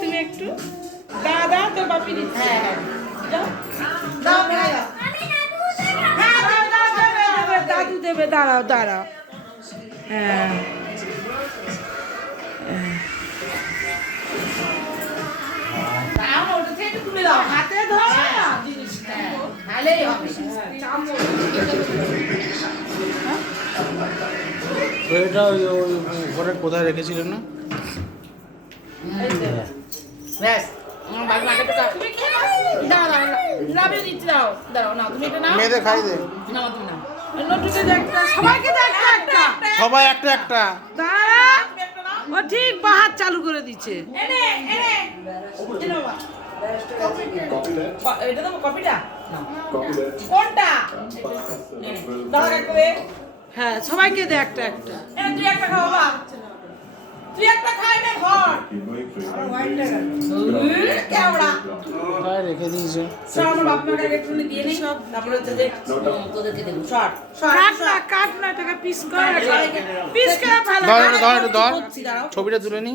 তুমি একটু দাদা তোর বাপি দিচ্ছে। দাদু দেবে, দাঁড়াও দাঁড়াও। হ্যাঁ হাতে ধরে জিনিসটা ভালোই হবে। এটা ওই ঘরের কোথায় রেখেছিলেন না? মেয়েদের খাই দে, সবাই একটা একটা। ও ঠিক বাহাত চালু করে দিচ্ছে। হ্যাঁ সবাইকে দে একটা একটা। তুই একটা খাওয়া, তুই একটা খাই না ঘর রেখে দিয়েছে। কাট না টাকা পিস করে, পিস করে ভালো। ছবিটা তুলে নি।